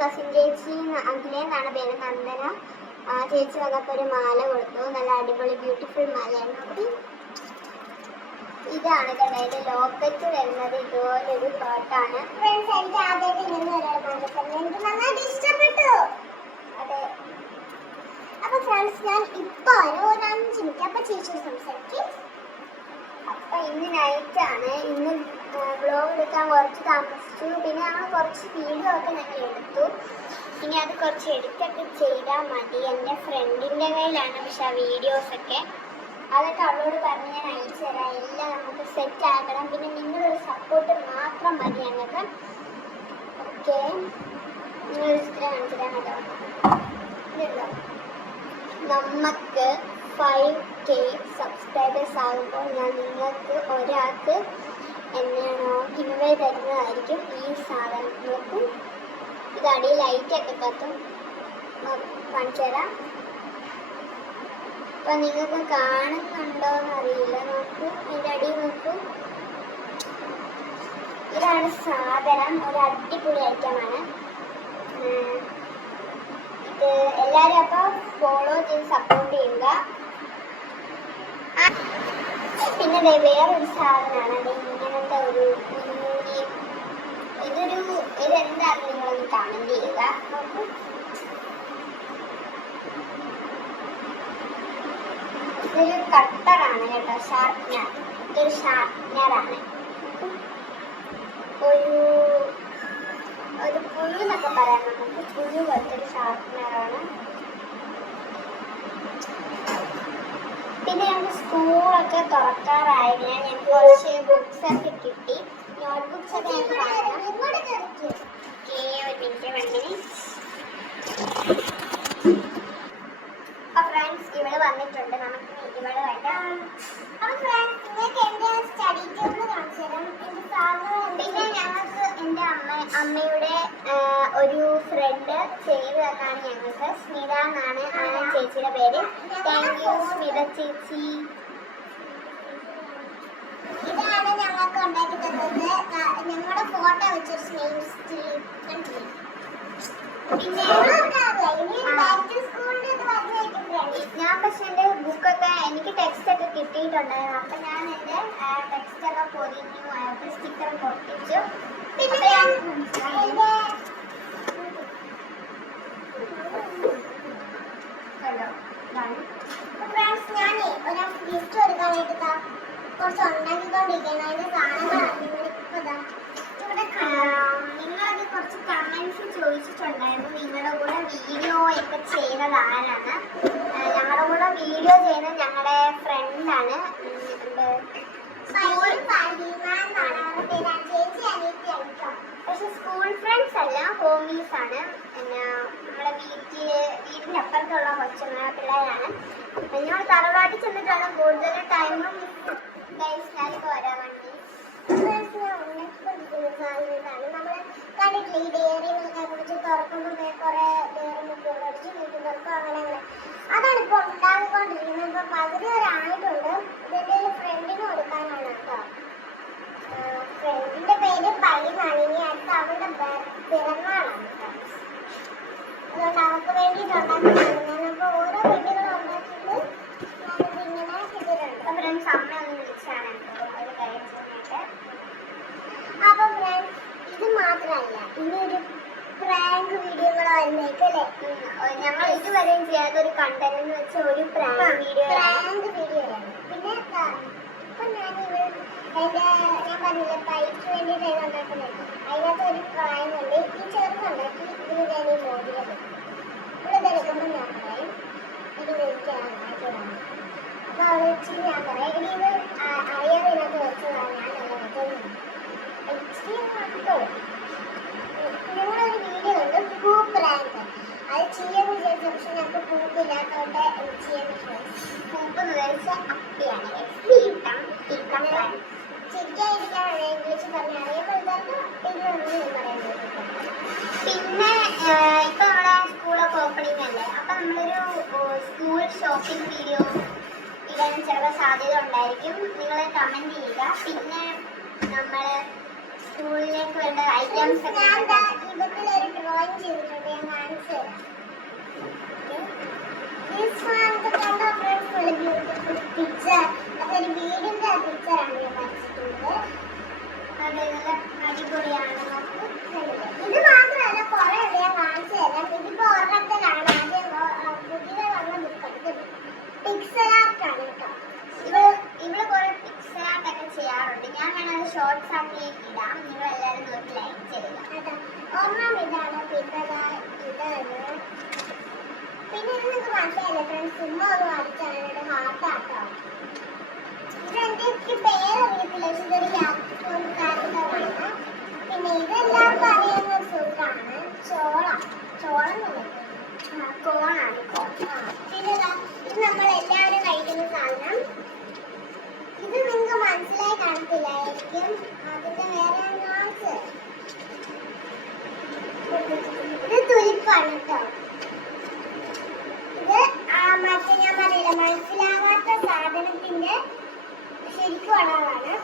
Cousin ചേച്ചി അഖിലെന്നാണ് പേര്, നന്ദന ചേച്ചി വന്നപ്പോൾ ഒരു മാല കൊടുത്തു. നല്ല അടിപൊളി ബ്യൂട്ടിഫുൾ മാലയാണ്. ഇതാണ് കണ്ടതിന്റെ ലോക്കറ്റ് വരുന്നത്. ഇതുപോലൊരു പാട്ടാണ്. ഫ്രണ്ട്സ്, എനിക്ക് ആദ്യമായിട്ട് ഇങ്ങനെ ഒരാൾ മനസ്സിലായി, എനിക്ക് നന്നായിട്ട് ഇഷ്ടപ്പെട്ടു. അതെ. അപ്പൊ ഫ്രണ്ട്സ്, ഞാൻ ഇപ്പൊ ഒരു 5 മിനിറ്റ് അപ്പൊ ചേച്ചി സംസാരിക്കും. അപ്പൊ ഇന്ന് നൈറ്റാണ്. ഇന്ന് വ്ലോഗ് എടുക്കാൻ കുറച്ച് താമസിച്ചു. പിന്നെ ഞങ്ങൾ കുറച്ച് വീഡിയോ ഒക്കെ ഞങ്ങൾ എടുത്തു. ഇനി അത് കുറച്ച് എഡിറ്റൊക്കെ ചെയ്താൽ മതി. എൻ്റെ ഫ്രണ്ടിൻ്റെ കയ്യിലാണ് പക്ഷെ ആ വീഡിയോസൊക്കെ. അതൊക്കെ അവളോട് പറഞ്ഞ് ഞാൻ അയച്ചു തരാം. എല്ലാം നമുക്ക് സെറ്റ് ആക്കണം. പിന്നെ നിങ്ങളൊരു സപ്പോർട്ട് മാത്രം മതി ഞങ്ങൾക്ക്. ഓക്കെ, നിങ്ങളൊരു ചിത്രം കാണിച്ചു തരാൻ കേട്ടോ. ഇതുണ്ടോ, നമുക്ക് 5K സബ്സ്ക്രൈബേഴ്സ് ആകുമ്പോൾ ഞാൻ നിങ്ങൾക്ക് ഒരാൾക്ക് എന്നാണോ ഗിവ് തരുന്നതായിരിക്കും. ഈ സാധനം നോക്കും, ഇത് അടി ലൈറ്റൊക്കെ കത്തും, കാണിച്ചു തരാം. അപ്പൊ നിങ്ങൾക്ക് കാണുന്നുണ്ടോന്ന് അറിയില്ല. നോക്കൂ, ഇതിൻ്റെ അടി നോക്കൂ. ഇതാണ് സാധനം. ഒരു അടിപൊളി ഐറ്റമാണ് ഇത്. എല്ലാവരും അപ്പോൾ ഫോളോ ചെയ്ത് സപ്പോർട്ട് ചെയ്യുക. പിന്നെ വേറൊരു സാധനമാണ് അത് ഇങ്ങനത്തെ ഒരു ഇതെന്താണെന്ന് നിങ്ങളൊന്ന് കമന്റ് ചെയ്യുക. നോക്കൂ, ഇതൊരു കട്ടറാണ് കേട്ടോ, ഷാർപ്നർ. ഇതൊരു ഷാർപ്നറാണ്. ഒരു പുഴു എന്നൊക്കെ പറയാം നമുക്ക്. പുഴു പോലത്തെ ഒരു ഷാർപ്നറാണ്. പിന്നെ ഞങ്ങൾക്ക് സ്കൂളൊക്കെ തുറക്കാറായതിനാൽ ഞങ്ങൾക്ക് കുറച്ച് ബുക്സ് ഒക്കെ കിട്ടി. നോട്ട്ബുക്സ് ഒക്കെ ഞങ്ങൾക്ക് ഫ്രണ്ട്സ് ഇവിടെ വന്നിട്ടുണ്ട്. നമുക്ക് ഇവിടെ വേണ്ട. പിന്നെ ഞങ്ങൾക്ക് എൻ്റെ അമ്മയുടെ ഒരു ഫ്രണ്ട് ചെയ്ത് തന്നാണ് ഞങ്ങൾക്ക്. സ്മിത എന്നാണ് ആ ചേച്ചിയുടെ പേര്. താങ്ക് യു സ്മിത ചേച്ചി. ഇതാണ് ഞങ്ങൾക്ക് ഉണ്ടാക്കി തന്നത്. ഞങ്ങളുടെ ഫോട്ടോ വെച്ചൊരു സ്നെയിം സ്റ്റിൽ. പിന്നെ ഞാൻ പക്ഷെ എൻ്റെ ബുക്കൊക്കെ എനിക്ക് ടെക്സ്റ്റ് ഒക്കെ കിട്ടിയിട്ടുണ്ടായിരുന്നു. അപ്പം ഞാൻ എൻ്റെ ടെക്സ്റ്റൊക്കെ പൊതിഞ്ഞു, സ്റ്റിക്കർ പൊട്ടിച്ചു. പിന്നെ ഞാനേ ഒരാൾക്ക് ഗിഫ്റ്റ് കൊടുക്കാനായിട്ട് കുറച്ച് ഉണ്ടാക്കിക്കൊണ്ടിരിക്കുകയാണ്. അതിൻ്റെ സാധനങ്ങളാണ് ഇവിടെ. നിങ്ങളത് കുറച്ച് കമൻസ് ചോദിച്ചിട്ടുണ്ടായിരുന്നു. നിങ്ങളുടെ കൂടെ വീഡിയോ ഒക്കെ ചെയ്യുന്നത് ആരാണ്? ഞങ്ങളുടെ കൂടെ വീഡിയോ ചെയ്യുന്നത് ഞങ്ങളുടെ ഫ്രണ്ടാണ്. പക്ഷെ സ്കൂൾ ഫ്രണ്ട്സ് അല്ല, ഹോമീസ് ആണ്. പിന്നെ നമ്മുടെ വീടിൻ്റെ അപ്പുറത്തുള്ള കൊച്ചുങ്ങളെ പിള്ളേരാണ്. ഞങ്ങൾ തറവാട്ടിൽ ചെന്നിട്ടാണ് കൂടുതൽ ടൈമും ഞാനിപ്പോൾ വരാൻ വേണ്ടി. നമ്മൾ കണ്ടിട്ടില്ല ഈ ഡയറി മിൽക്കെ കുറിച്ച് തുറക്കുമ്പോൾ കുറെ ഡയറി മിൽക്ക് അടിച്ച് വീട്ടിൽ തുറക്കും. അങ്ങനെ അതാണ് ഇപ്പോൾ ഉണ്ടാക്കിക്കൊണ്ടിരിക്കുന്നത്. ഇപ്പൊ പകുതി വരെ ആയിട്ടുണ്ട്. ഇതെന്റെ ഒരു ഫ്രണ്ടിന് കൊടുക്കാനാണ് കേട്ടോ. ഫ്രണ്ടിന്റെ പേര് പൈനാണ്. ഇനി അടുത്ത അവളുടെ പിറന്നാളാണ്. അതുകൊണ്ട് അവർക്ക് വേണ്ടിയിട്ട് ഉണ്ടാക്കിയിട്ടുണ്ട്. ഞാനപ്പോൾ ഓരോ വീടുകളും ഉണ്ടാക്കിയിട്ട് ഞാനിത് ഇങ്ങനെ ചെയ്തിട്ടുണ്ട്. അപ്പൊ ഫ്രണ്ട്സ് അമ്മ ഒന്ന് വിളിച്ചാണ് ഒരു കാര്യം ചെയ്യാനായിട്ട്. അപ്പൊ ഫ്രണ്ട്സ്, ഇത് മാത്രമല്ല, ഇനിയൊരു പ്രാങ്ക് വീഡിയോകൾ വരുന്നേക്കും അല്ലേ? ഞങ്ങൾ ഇതുവരെയും ചെയ്യാത്ത ഒരു കണ്ടന്റ് എന്ന് വെച്ചാൽ ഒരു പ്രാങ്ക് വീഡിയോയാണ്. പിന്നെ ഇപ്പൊ ഞാൻ പറഞ്ഞില്ലേ പൈക്ക് വേണ്ടിയിട്ട് ഉണ്ടാക്കുന്നത്, അതിനകത്ത് ഒരു പ്രാങ്ക് ഉണ്ട്. ഈ ചെറുതുണ്ടാക്കി ഇതിൽ ഞാൻ ഈ മോതിരം ഇവിടെ ഇതെടുക്കുമ്പോൾ ഞാൻ പറയും ഇത് എനിക്കാണ് ഉണ്ടാക്കിയതാണ്. അപ്പൊ അവിടെ വെച്ചിട്ട് ഞാൻ പറയാം ഇനി ഇത് അറിയാതെ ഇതിനകത്ത് വെച്ചതാണ്, ഞാനല്ല വെച്ചത്. ഞങ്ങളൊരു വീഡിയോ ഉണ്ട് പൂ പ്രാങ്ക്. അത് ചെയ്യാന്ന് വിചാരിച്ച പക്ഷെ ഞങ്ങൾക്ക് പൂപ്പില്ലാത്തോണ്ട് ചെയ്യാൻ പൂപ്പ് വിചാരിച്ച അപ്പിയാണ്. ചിരിക്കാതിരിക്കാനാണ് ഇംഗ്ലീഷ് പറഞ്ഞാൽ അറിയപ്പെടുന്നവർക്ക് അപ്പിന്ന് പറയാൻ പറ്റും. പിന്നെ ഇപ്പൊ നമ്മുടെ സ്കൂളൊക്കെ ഓപ്പണിംഗ് അല്ലേ, അപ്പൊ നമ്മളൊരു സ്കൂൾ ഷോപ്പിംഗ് വീഡിയോ ഇടാൻ ചിലപ്പോൾ സാധ്യത ഉണ്ടായിരിക്കും. നിങ്ങൾ കമന്റ് ചെയ്യുക. പിന്നെ നമ്മൾ സ്കൂളിലേക്ക് വേണ്ട ഐറ്റംസ് ഒക്കെ ഇവത്തിലൊരു ഡ്രോയിങ് ചെയ്തിട്ടുണ്ട്. ഞാൻ കാണിച്ചു തരാം. പിക്ചർ അതൊരു വീടിന്റെ പിക്ചറാണ് ഞാൻ വരച്ചിട്ടുള്ളത്. അത് നല്ല അടിപൊളിയാണ്. ഇത് മാത്രമല്ല കുറെ ഉണ്ട്, ഞാൻ കാണിച്ചു തരാം. ഇതിപ്പോ ഒരെണ്ണത്തിലാണ് ആദ്യം പുതിയ വന്ന ബുക്ക്. പിക്സൽ ആർട്ടാണ് കേട്ടോ. ഇവള് കുറെ പിക്സൽ ആർട്ടൊക്കെ ചെയ്യാറുണ്ട്. ഞാൻ വേണത് ഷോർട്സ് ആക്കി ഇടാം. നിങ്ങൾ എല്ലാവരും നോക്കി ലൈക്ക് ചെയ്യുക. ഒരെണ്ണം ഇതാണ്, പിന്നെ ഇതാണ്. പിന്നെ ഇത് നിങ്ങൾക്ക് മനസ്സിലായില്ലേ ഫ്രണ്ട്സ്, ചുമ്മാ ഒന്ന് വരച്ചാണ്. ഇവിടെ ഹാർട്ടാട്ടോ. ഇതെനിക്ക് പേരറിയത്തില്ല, പക്ഷെ ഇതൊരു ക്യാരക്ടറാണ്. പിന്നെ ഇതെല്ലാവർക്കും അറിയാവുന്ന ഒരു ഫ്രൂട്ടാണ് ചോളം. ചോളം കോണാണ്. പിന്നെ ഇത് നമ്മൾ എല്ലാവരും കഴിക്കുന്ന സാധനം. ഇത് നിങ്ങൾക്ക് മനസ്സിലായി കാണത്തില്ലായിരിക്കും. അതിന്റെ വേറെ കാണിച്ച് ഇത് തുലിപ്പാണ് കേട്ടോ. ഇത് മറ്റേ ഞാൻ പറയില്ല, മനസ്സിലാവാത്ത സാധനത്തിന്റെ ശരിക്കും അളവാണ്.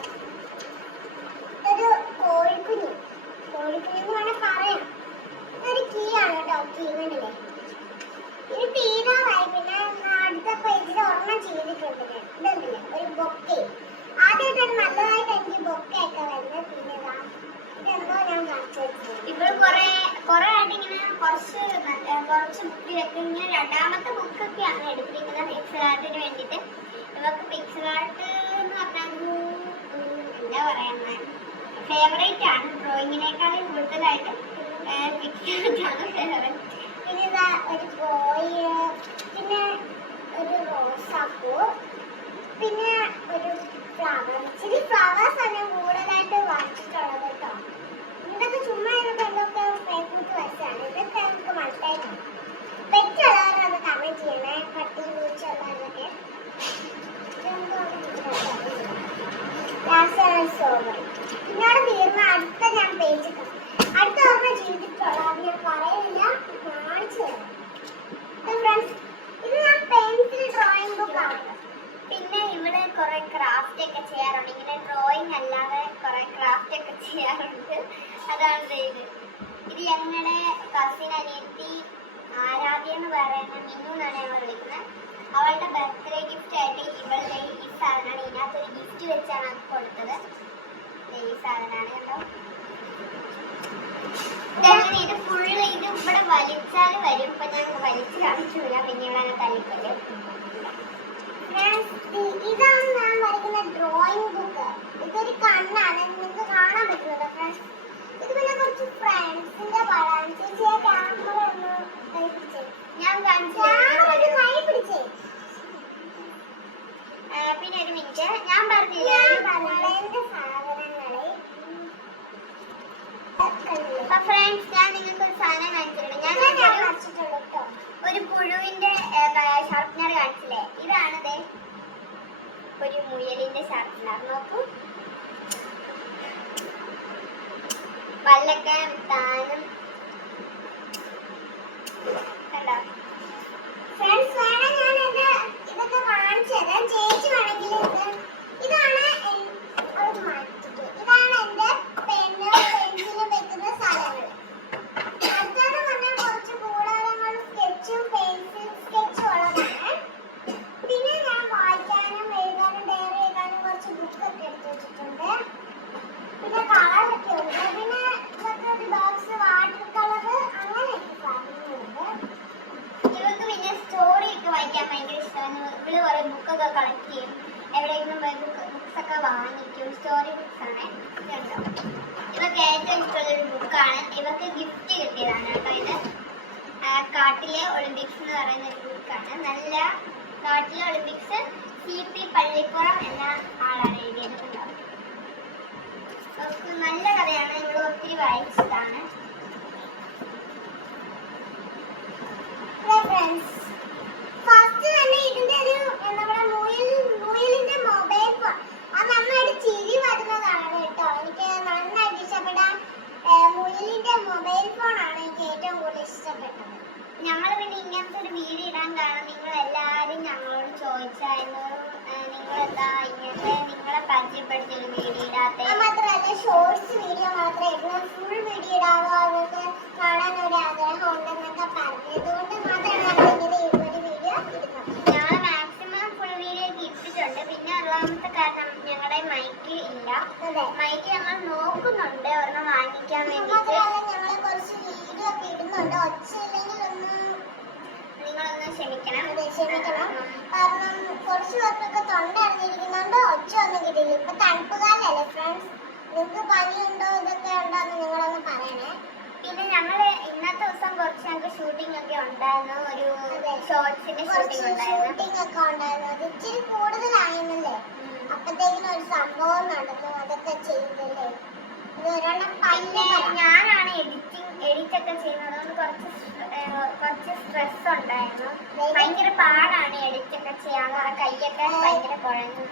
ഇതൊരു കോഴിക്കുഞ്ഞ് വേണം പറയാം. ഇതൊരു കീ ആണ് കേട്ടോ. കീ കണ്ടില്ലേ? ഇത് തീരാറായി. പിന്നെ അടുത്ത പേജിൽ ഒരെണ്ണം ചെയ്തിട്ടുണ്ട്. ഇതുണ്ടല്ലേ ഒരു ബൊക്കെ. ആദ്യമായിട്ടാണ് നല്ലതായിട്ട് എനിക്ക് ബൊക്കെ ഒക്കെ വരുന്നത്. പിന്നെ ഇതെന്തോ ഞാൻ കാണിച്ചു വെച്ചത്. ഇപ്പോൾ കുറെ ആയിട്ട് ഇങ്ങനെ കുറച്ച് ബുക്കിലൊക്കെ ഇങ്ങനെ രണ്ടാമത്തെ ബുക്കൊക്കെയാണ് എടുത്തിരിക്കുന്നത് പിക്സൽ ആർട്ടിന് വേണ്ടിയിട്ട്. ഇവർക്ക് പിക്സൽ ആർട്ട് എന്ന് പറഞ്ഞാൽ എന്താ പറയുന്നത്, ഫേവറേറ്റ് ആണ്. ഡ്രോയിങ്ങിനേക്കാളും കൂടുതലായിട്ട് പിക്സൽ ആർട്ടാണ് ഫേവറേറ്റ്. പിന്നെ ഇതാ ഒരു ബോയ്, പിന്നെ ഒരു റോസാപ്പൂ, പിന്നെ ഒരു ഫ്ലവർ. ഇച്ചിരി ഫ്ലവേഴ്സ് ആണ് കൂടുതലായിട്ട് വരച്ചിട്ടുള്ളത് കേട്ടോ. ഇതൊക്കെ ചുമ്മാ എന്തൊക്കെ ഫേസ്ബുക്ക് വരച്ചാണ്. ഇതൊക്കെ നമുക്ക് മനസ്സിലായിട്ടുണ്ട്. പെറ്റുള്ളവരത് കമന്റ് ചെയ്യണേ. പട്ടി പൂച്ചുള്ളവരൊക്കെ. പിന്നോട് തീർന്ന അടുത്ത ഞാൻ പേജ് അടുത്ത ഓർമ്മ ചെയ്തിട്ടുള്ള ഞാൻ പറയുന്നില്ല, കാണിച്ചു തരാം. ഫ്രണ്ട്സ്, ഇത് ഞാൻ പെൻസിൽ ഡ്രോയിങ് ബുക്കാണ്. പിന്നെ ഇവിടെ കുറെ ക്രാഫ്റ്റ് ഒക്കെ ചെയ്യാറുണ്ട്. ഇങ്ങനെ ഡ്രോയിങ് അല്ലാതെ കുറെ ക്രാഫ്റ്റ് ഒക്കെ ചെയ്യാറുണ്ട്. അതാണ് ഇത് ഞങ്ങളുടെ കസിൻ അനിയത്തി ആരാധ്യ എന്ന് പറയുന്ന മിന്നു എന്നാണ് ഞങ്ങൾ വിളിക്കുന്നത്. അവളുടെ ബർത്ത്ഡേ ഗിഫ്റ്റ് ആയിട്ട് ഇവളുടെ ഈ സാധനമാണ്. ഇതിനകത്തൊരു ഗിഫ്റ്റ് വെച്ചാണ് അത് കൊടുത്തത്. ഈ സാധനമാണ് കേട്ടോ. ഇത് ഫുള്ള് ഇത് ഇവിടെ വലിച്ചാൽ വരും. ഇപ്പൊ ഞാൻ വലിച്ചു കാണിച്ചില്ല, പിന്നെ ഇവിടെ തല്ലിക്കൊല്ലും. ഇതാണ് ഞാൻ വരയ്ക്കുന്ന ഡ്രോയിങ് ബുക്ക്. ഇതൊരു കണ്ണാണ്, നിങ്ങൾക്ക് കാണാൻ പറ്റുന്നത് ഫ്രണ്ട്സ്. ഇത് പിന്നെ കുറച്ച് ഫ്രണ്ട്സിന്റെ പടമാണ്. ചേച്ചിയെ ക്യാമറ ഒന്ന് കൈ പിടിച്ചേ. ഞാൻ കാണിച്ചു കൈ പിടിച്ചേ. പിന്നെ ഒരു മിനിറ്റ്, ഞാൻ പറഞ്ഞില്ല എന്റെ സാധനങ്ങളെ. അപ്പൊ ഫ്രണ്ട്സ്, ഞാൻ നിങ്ങൾക്ക് ഒരു സാധനം കാണിച്ചിട്ടുണ്ട്. ഞാൻ വരച്ചിട്ടുള്ളൂ കേട്ടോ. ഒരു പുഴുവിന്റെ ഷാർപ്പ്നർ കാണിച്ചില്ലേ? ഇതാണിത്, ഒരു മുയലിന്റെ ഷാർപ്പ്നർ. നോക്കൂ, പല്ലൊക്കെ താനും കണ്ടോ ഫ്രണ്ട്സ്. വേണം ഞാൻ ഇതൊക്കെ കാണിച്ചു തരാം. ചേച്ചി വേണമെങ്കിൽ ഇതാണ് ഇതാണ് എന്റെ പെണ്ണ് പെൻസിലും വെക്കുന്ന സ്ഥലങ്ങൾ. അടുത്തെന്ന് പറഞ്ഞാൽ കുറച്ച് കൂടാരങ്ങളും സ്കെച്ചും പെൻസിൽ സ്കെച്ചും ഉള്ളതാണ്. പിന്നെ ഞാൻ വായിക്കാനും എഴുതാനും ഡയറി എഴുതാനും കുറച്ച് ബുക്കൊക്കെ എടുത്ത് വെച്ചിട്ടുണ്ട്. പിന്നെ കളറൊക്കെ ഉണ്ട്. പിന്നെ ഇതൊക്കെ ഒരു ബോക്സ് വാട്ടർ കളർ അങ്ങനെയൊക്കെ സാധനങ്ങളുണ്ട്. ഇവർക്ക് പിന്നെ സ്റ്റോറി ഒക്കെ വായിക്കാൻ ഭയങ്കര ഇഷ്ടമാണ്. ഇവള് കുറെ ബുക്കൊക്കെ കളക്ട് ചെയ്യും. എവിടെയെങ്കിലും പോയി ബുക്സ് ഒക്കെ വാങ്ങിക്കും. സ്റ്റോറി ബുക്സ് ആണ്. ഇതുണ്ടോ, ഇവർക്ക് ഏറ്റവും ഇഷ്ടമുള്ളൊരു ബുക്കാണ്. ഇവർക്ക് ഗിഫ്റ്റ് കിട്ടിയതാണ് കേട്ടോ. ഇത് കാട്ടിലെ ഒളിമ്പിക്സ് എന്ന് പറയുന്ന ഒരു ബുക്കാണ്. നല്ല കാട്ടിലെ ഒളിമ്പിക്സ് CP പള്ളിപ്പുറം എന്ന ആളാണ് എഴുതിയിട്ടുണ്ടാവും. നല്ല കഥയാണ്. ഇവിടെ ഒത്തിരി വായിച്ചതാണ്. ഫസ്റ്റ് തന്നെ ഇതിന്റെ ഒരു നമ്മുടെ മുയലിന്റെ മൊബൈൽ ഫോൺ അത് നന്നായിട്ട് ചിരി വരുന്നതാണ് കേട്ടോ. എനിക്ക് നന്നായിട്ട് ഇഷ്ടപ്പെട്ട മുയലിന്റെ മൊബൈൽ ഫോൺ ആണ് എനിക്ക് ഏറ്റവും കൂടുതൽ ഇഷ്ടപ്പെട്ടത്. ഞങ്ങൾ പിന്നെ ഇങ്ങനത്തെ ഒരു വീഡിയോ ഇടാൻ കാരണം നിങ്ങൾ എല്ലാവരും ഞങ്ങളോട് ചോദിച്ചായിരുന്നു, നിങ്ങളെന്താ ഇങ്ങനത്തെ നിങ്ങളെ പരിചയപ്പെടുത്തിയൊരു വീഡിയോ ഇടാത്ത. മാത്രമല്ല ഷോർട്സ് വീഡിയോ മാത്രമേ ഇടുന്ന ഫുൾ വീഡിയോ ഇടാവോ അവർക്ക് കാണാൻ ഒരു ആഗ്രഹം ഉണ്ടെന്നൊക്കെ പറഞ്ഞതുകൊണ്ട് മാത്രമാണ് ഞങ്ങൾ ഇങ്ങനെ ഒരു വീഡിയോ ഇടുന്നത്. ഞങ്ങൾ മാക്സിമം ഫുൾ വീഡിയോ ഒക്കെ ഇട്ടിട്ടുണ്ട്. പിന്നെ ഒന്നാമത്തെ കാരണം ഞങ്ങളുടെ മൈക്ക് ഇല്ല. മൈക്ക് ഞങ്ങൾ നോക്കുന്നുണ്ട് ഒരെണ്ണം വാങ്ങിക്കാൻ വേണ്ടിയിട്ട്. ഞങ്ങൾ കുറച്ച് വീഡിയോ ഒക്കെ ഇടുന്നുണ്ട്. ഒച്ച ഇല്ലെങ്കിൽ നിങ്ങളൊന്ന് ക്ഷമിക്കണം. കാരണം കുറച്ച് പേർക്കൊക്കെ തൊണ്ട അടഞ്ഞിരിക്കുന്നുണ്ട്, ഒച്ച ഒന്നും കിട്ടില്ല. ഇപ്പൊ തണുപ്പ് കാലല്ലേ ഫ്രണ്ട്സ്, നിങ്ങൾക്ക് പനിയുണ്ടോ ഇതൊക്കെ ഉണ്ടോന്ന് നിങ്ങളൊന്ന് പറയണേ. പിന്നെ ഞങ്ങള് ഇന്നത്തെ ദിവസം കുറച്ച് ഞങ്ങൾക്ക് ഷൂട്ടിംഗ് ഒക്കെ ഉണ്ടായിരുന്നു. ഒരു ഷോർട്സിന്റെ ഷൂട്ടിംഗ് ഒക്കെ ഉണ്ടായിരുന്നു. അത് ഇച്ചിരി കൂടുതലായിരുന്നല്ലേ, അപ്പത്തേക്കിനും ഒരു സംഭവം നടന്നു, അതൊക്കെ ചെയ്തല്ലേ. പിന്നെ ഞാനാണ് എഡിറ്റ് ഒക്കെ ചെയ്യുന്നത്. അതുകൊണ്ട് കുറച്ച് സ്ട്രെസ് ഉണ്ടായിരുന്നു. ഭയങ്കര പാടാണ് എഡിറ്റ് ഒക്കെ ചെയ്യാൻ. കൈയൊക്കെ ഭയങ്കര കുഴഞ്ഞു.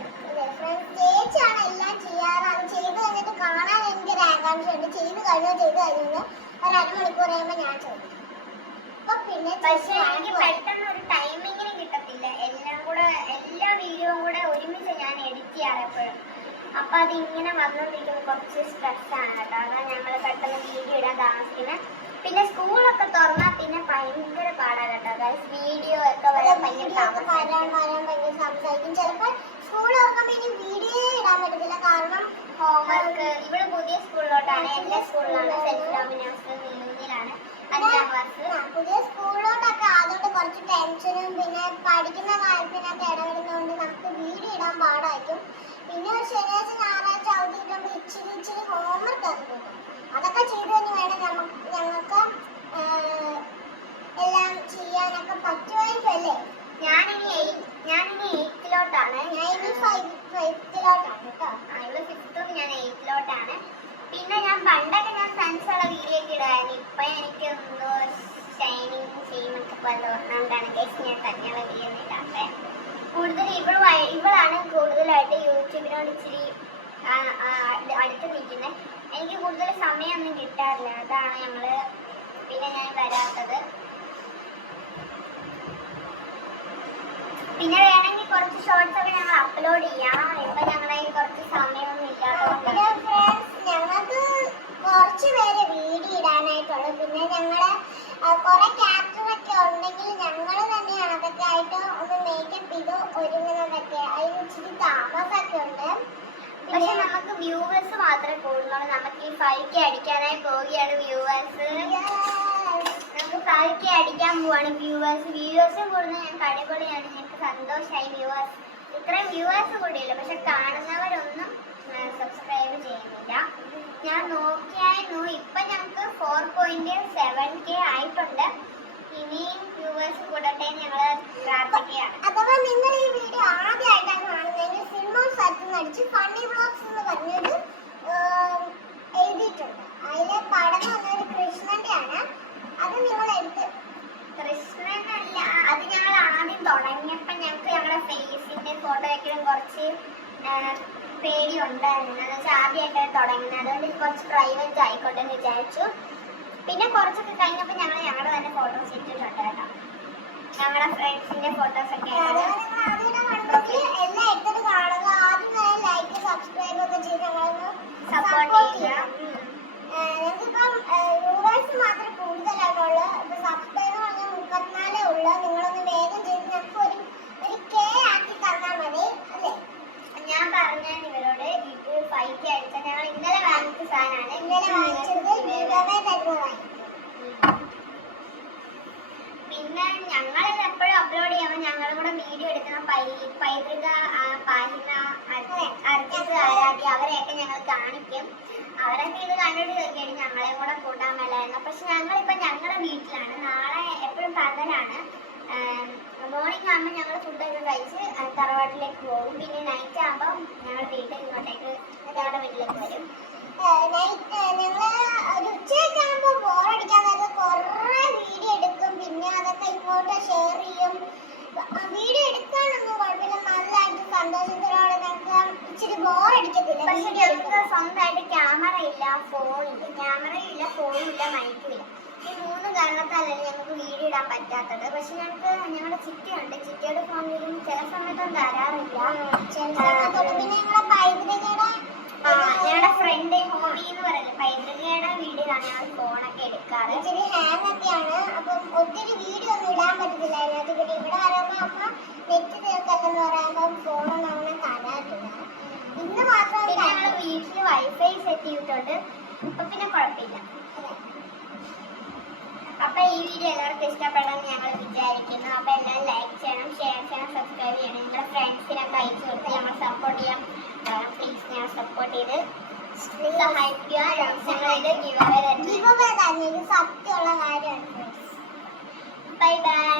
ചേച്ചിയാണ് എല്ലാം ചെയ്യാറ്. അത് ചെയ്ത് കഴിഞ്ഞിട്ട് കാണാൻ എനിക്കൊരു ആകാംക്ഷയുണ്ട്. ചെയ്ത് കഴിഞ്ഞു ഒരു അരമണിക്കൂർ കഴിയുമ്പോൾ ഞാൻ ചോദിക്കും. പക്ഷെ എനിക്ക് പെട്ടെന്ന് ഒരു ടൈമിങ്ങിന് കിട്ടത്തില്ല. എല്ലാ വീഡിയോയും കൂടെ ഒരുമിച്ച് ഞാൻ എഡിറ്റ് ചെയ്യാറ് എപ്പോഴും. അപ്പൊ അത് ഇങ്ങനെ വന്നോണ്ടിരിക്കുമ്പോൾ കുറച്ച് സ്ട്രെസ്സാണ് കേട്ടോ. അതാണ് ഞങ്ങൾ പെട്ടെന്ന് വീഡിയോ ഇടാൻ താമസിക്കുന്നത്. പിന്നെ സ്കൂളൊക്കെ തുറന്നാൽ പിന്നെ ഭയങ്കര പാടാണ് കേട്ടോ ഗൈസ്. വീഡിയോ ഒക്കെ വരാൻ ഭയങ്കര സംസാരിക്കും. ചിലപ്പോൾ സ്കൂൾ തുറക്കുമ്പോൾ ഇനി വീഡിയോ ഇടാൻ പറ്റത്തില്ല. കാരണം ഹോംവർക്ക്. ഇവിടെ പുതിയ സ്കൂളിലോട്ടാണ്, എല്ലാ സ്കൂളിലാണ്. സെന്റ് ഡൊമിനിക്സ് ന്യൂജിലാണ് 5ാം ക്ലാസ്. പുതിയ സ്കൂളിലോട്ടൊക്കെ അതുകൊണ്ട് കുറച്ച് ടെൻഷനും പിന്നെ പഠിക്കുന്ന കാര്യത്തിനൊക്കെ ഇടപെടുന്നതുകൊണ്ട് നമുക്ക് വീഡിയോ ഇടാൻ പാടായിരിക്കും. പിന്നെ ഒരു ശനിയാഴ്ച ഞായറാഴ്ച അവധി കിട്ടുമ്പോൾ ഇച്ചിരി ഹോംവർക്ക് ഒക്കെ കിട്ടും. അതൊക്കെ ചെയ്ത് കഴിഞ്ഞ് വേണം ഞങ്ങൾക്ക് എല്ലാം ചെയ്യാനൊക്കെ പറ്റുമായിരിക്കും അല്ലേ. ഞാനിനി 8ാണ്. ഞാൻ ഇനി 5ാണ് കേട്ടോ. ഇവിടെ 5th ഞാൻ 8ാണ്. പിന്നെ ഞാൻ പണ്ടൊക്കെ ഞാൻ സയൻസുള്ള വീഡിയോ ഒക്കെ ഇടായിരുന്നു. ഇപ്പൊ എനിക്ക് എന്തോ ഷൈനിങ് ചെയ്യുന്നൊക്കെ പറഞ്ഞുകൊണ്ടാണ് ഗൈസ് ഞാൻ തന്നെയുള്ള വീഡിയോ ഇടാത്തത്. കൂടുതൽ ഇവളാണ് കൂടുതലായിട്ട് യൂട്യൂബിനോട് ഇച്ചിരി അടുത്ത് നിൽക്കുന്നത്. എനിക്ക് കൂടുതൽ സമയമൊന്നും കിട്ടാറില്ല. അതാണ് പിന്നെ ഞാൻ വരാത്തത്. പിന്നെ വേണമെങ്കിൽ കുറച്ച് ഷോർട്സ് ഒക്കെ ഞങ്ങൾ അപ്ലോഡ് ചെയ്യാം. ഇപ്പൊ ഞങ്ങളുടെ കുറച്ച് സമയമൊന്നും ഇല്ലാത്തതുകൊണ്ട് ഞങ്ങൾക്ക് കുറച്ച് പേര് വീഡിയോ ഇടാനായിട്ടുള്ളൂ. പിന്നെ ഞങ്ങള് കുറെ ക്യാരക്ടറൊക്കെ ഉണ്ടെങ്കിൽ ഞങ്ങൾ തന്നെയാണ് അതൊക്കെ ആയിട്ട് ഒന്ന് മേക്കപ്പ് ചെയ്ത് ഒരുങ്ങുന്നതൊക്കെ. അതിന് ഇച്ചിരി താമസമൊക്കെ ഉണ്ട്. പക്ഷെ നമുക്ക് വ്യൂവേഴ്സ് മാത്രമേ കൂടുന്നുള്ളൂ. നമുക്ക് ഈ 5K അടിക്കാനായി പോവുകയാണ് വ്യൂവേഴ്സ്. നമുക്ക് 5K അടിക്കാൻ പോവാണ് വ്യൂവേഴ്സും കൂടുന്നത് ഞങ്ങൾക്ക് അടിപൊളിയാണ്. ഞങ്ങൾക്ക് സന്തോഷമായി. ഇത്രയും വ്യൂവേഴ്സ് കൂടിയില്ല, പക്ഷെ കാണുന്നവരൊന്നും സബ്സ്ക്രൈബ് ചെയ്യുന്നില്ല. ഞാൻ നോക്കിയായിരുന്നു. ഇപ്പൊ ഞങ്ങൾക്ക് 4.7K ആയിട്ടുണ്ട്. ഇനിയും വ്യൂവേഴ്സ് കൂടട്ടെ ഞങ്ങള് പ്രാർത്ഥിക്കുകയാണ്. അഥവാ നിങ്ങൾ ഈ വീഡിയോ ആദ്യമായിട്ടാണ് കാണുന്നതെങ്കിൽ സിനിമ സ്ഥലത്ത് അടിച്ച് ഫണ്ണി വ്ളോഗ്സ് എന്ന് പറഞ്ഞൊരു എഴുതിയിട്ടുണ്ട്. അതിലെ പടം വന്നൊരു കൃഷ്ണന്റെ ആണ്. അത് നിങ്ങൾ എടുത്ത് കൃഷ്ണനല്ല, അത് ഞങ്ങൾ ആദ്യം തുടങ്ങിയപ്പോൾ ഞങ്ങൾക്ക് ഞങ്ങളുടെ ഫേസിന്റെ ഫോട്ടോ വയ്ക്കലും കുറച്ച് പേടി ഉണ്ടായിരുന്നു. എന്ന് വെച്ചാൽ ആദ്യമായിട്ടാണ് തുടങ്ങുന്നത്. അതുകൊണ്ട് കുറച്ച് പ്രൈവറ്റ് ആയിക്കോട്ടെ എന്ന് വിചാരിച്ചു. പിന്നെ കുറച്ചൊക്കെ കഴിഞ്ഞപ്പോൾ ഞങ്ങളുടെ തന്നെ ഫോട്ടോസ് ഇട്ടിട്ടുണ്ട് കേട്ടോ. ഞങ്ങളുടെ ഫ്രണ്ട്സിന്റെ ഫോട്ടോസ് ഒക്കെ എല്ലാം എടുത്തിട്ട് കാണുക. ആദ്യം തന്നെ ലൈക്ക് സബ്സ്ക്രൈബ് ഒക്കെ ചെയ്ത് ഞങ്ങളൊന്ന് സപ്പോർട്ട് ചെയ്യാം. ഞങ്ങൾക്കിപ്പം വ്യൂവേഴ്സ് മാത്രമേ കൂടുതലായിട്ടുള്ളൂ. ഇപ്പൊ സബ്സ്ക്രൈബ് പറഞ്ഞാൽ 34 ഉള്ളൂ. നിങ്ങളൊന്ന് വേഗം ചെയ്ത് ഞങ്ങൾക്ക് ഒരു K ആക്കി തന്നാൽ മതി അല്ലേ. ഞാൻ പറഞ്ഞാൽ ഇവരോട് ഇത് 5K അടിച്ചാൽ ഞങ്ങൾ ഇന്നലെ വാങ്ങിച്ച സാധനമാണ്. ഇന്നലെ വാങ്ങിച്ചത് പിന്നെ ഞങ്ങളിത് എപ്പോഴും അപ്ലോഡ് ചെയ്യുമ്പോൾ ഞങ്ങളും കൂടെ വീഡിയോ എടുക്കുന്ന പൈതൃക, പാഹിന, അർജിത്, ആരാധ്യ അവരെയൊക്കെ ഞങ്ങൾ കാണിക്കും. അവരൊക്കെ ഇത് കണ്ടിട്ട് ചോദിക്കും ഞങ്ങളെ കൂടെ കൂട്ടാൻ മേലായിരുന്നു. പക്ഷെ ഞങ്ങളിപ്പോൾ ഞങ്ങളുടെ വീട്ടിലാണ്. നാളെ എപ്പോഴും പകലാണ്. മോർണിംഗ് ആകുമ്പോൾ ഞങ്ങൾ ഫുഡൊക്കെ കഴിച്ച് തറവാട്ടിലേക്ക് പോകും. പിന്നെ നൈറ്റ് ആകുമ്പോൾ ഞങ്ങൾ ഇങ്ങോട്ടേക്ക് ഞങ്ങളുടെ വീട്ടിലേക്ക് വരും. ഞങ്ങൾ ഒരു ഉച്ചയൊക്കെ ആകുമ്പോൾ ബോറടിക്കാൻ നേരത്ത് കുറേ വീഡിയോ എടുക്കും. പിന്നെ അതൊക്കെ ഇങ്ങോട്ട് ഷെയർ ചെയ്യും. വീഡിയോ എടുക്കാനൊന്നും കുഴപ്പമില്ല. നല്ലതായിട്ട് സന്തോഷത്തിനോടെ ഞങ്ങൾക്ക് ഇച്ചിരി ബോറടിക്കത്തില്ല. പക്ഷെ ഞങ്ങൾക്ക് സ്വന്തമായിട്ട് ക്യാമറ ഇല്ല, ഫോണില്ല. ക്യാമറയില്ല, ഫോണില്ല, മൈക്കുമില്ല. ഈ 3 കാരണത്താലല്ലേ ഞങ്ങൾക്ക് വീഡിയോ ഇടാൻ പറ്റാത്തത്. പക്ഷെ ഞങ്ങൾക്ക് ഞങ്ങളുടെ ചിറ്റിയുണ്ട്. ചിറ്റിയുടെ ഫോണിലും ചില സമയത്തൊന്നും തരാറില്ല. പിന്നെ ഞങ്ങളുടെ പൈതൃകയുടെ ഞങ്ങളുടെ ഫ്രണ്ട് ഇതിലാണ് ഞങ്ങൾ ഫോണൊക്കെ എടുക്കാറ്. ഇച്ചിരി ഹാങ് ഒക്കെയാണ്, അപ്പം ഒത്തിരി വീഡിയോ ഒന്നും ഇടാൻ പറ്റത്തില്ല അതിനകത്ത്. പിന്നെ ഇവിടെ വരുമ്പോൾ അമ്മ നെറ്റ് തീർക്കല്ലെന്ന് പറയുമ്പോൾ ഫോണൊന്നും അങ്ങനെ തരാറില്ല. ഇന്ന് മാത്രം ഞങ്ങൾ വീട്ടിൽ വൈഫൈ സെറ്റ് ചെയ്തിട്ടുണ്ട്, അപ്പൊ പിന്നെ കുഴപ്പമില്ല. അപ്പൊ ഈ വീഡിയോ എല്ലാവർക്കും ഇഷ്ടപ്പെടാമെന്ന് ഞങ്ങൾ വിചാരിക്കുന്നു. അപ്പൊ എല്ലാവരും ലൈക്ക് ചെയ്യണം, ഷെയർ ചെയ്യണം, സബ്സ്ക്രൈബ് ചെയ്യണം. നിങ്ങളുടെ ഫ്രണ്ട്സിനൊക്കെ അയച്ചു കൊടുത്ത് ഞങ്ങൾ സപ്പോർട്ട് ചെയ്യാം. പ്ലീസ് ഞങ്ങൾ സപ്പോർട്ട് ചെയ്ത് സഹായിക്കുക. ഞങ്ങളിത് ഗിവ് അവേ സത്യമുള്ള കാര്യമാണ്. Bye bye.